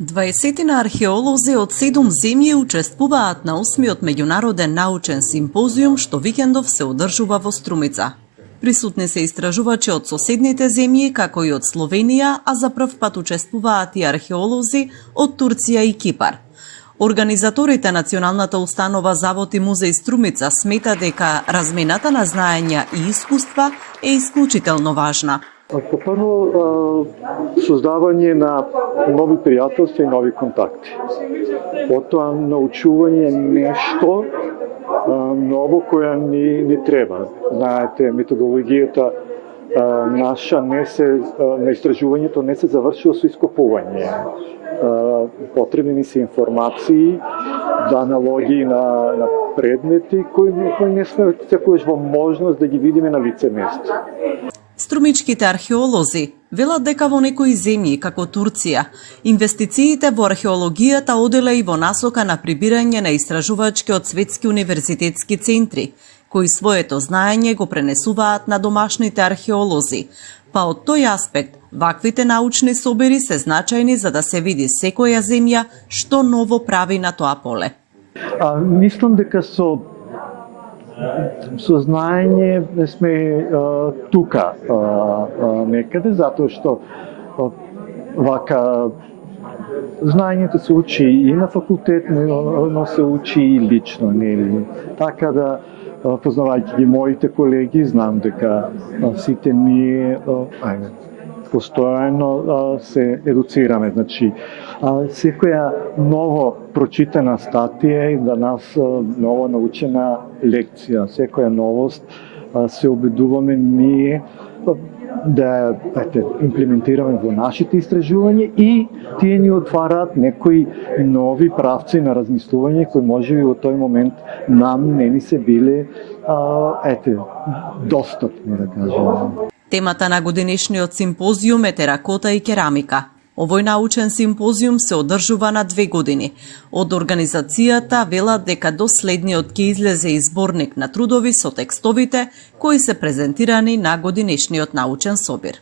20 археолози од 7 земји учествуваат на 8-миот меѓународен научен симпозиум што викендов се одржува во Струмица. Присутни се истражувачи од соседните земји, како и од Словенија, а за прв пат учествуваат и археолози од Турција и Кипар. Организаторите Националната установа Завод и музеј Струмица смета дека размената на знаења и искуства е исклучително важна. Прво, создавање на нови пријателства и нови контакти. Потоа, научување нешто ново која ни треба. Знаете, методологијата наша на истражувањето не се завршува со ископување. Потребни ни се информации, аналогии на предмети кои не сме секогаш во можност да ги видиме на лице место. Струмичките археолози велат дека во некои земји, како Турција, инвестициите во археологијата оделе и во насока на прибирање на истражувачки од светски универзитетски центри, кои своето знаење го пренесуваат на домашните археолози. Па од тој аспект, ваквите научни собери се значајни за да се види секоја земја што ново прави на тоа поле. Мислам дека со знаење не сме тука некаде, затоа што вака знаењето се учи и на факултет, но се учи и лично, нели? Така да, познавајќи ги моите колеги, знам дека сите ние постојано се едуцираме. Значи, секоја ново прочитана статија и за нас ново научена лекција, секоја новост се обидуваме ние да имплементираме во нашите истражувања и тие ни отвараат некои нови правци на размислување кои можеби во тој момент нам не ни се биле достапни, да кажем. Темата на годинешниот симпозиум е теракота и керамика. Овој научен симпозиум се одржува на 2 години. Од организацијата велат дека до следниот ќе излезе и зборник на трудови со текстовите кои се презентирани на годинешниот научен собир.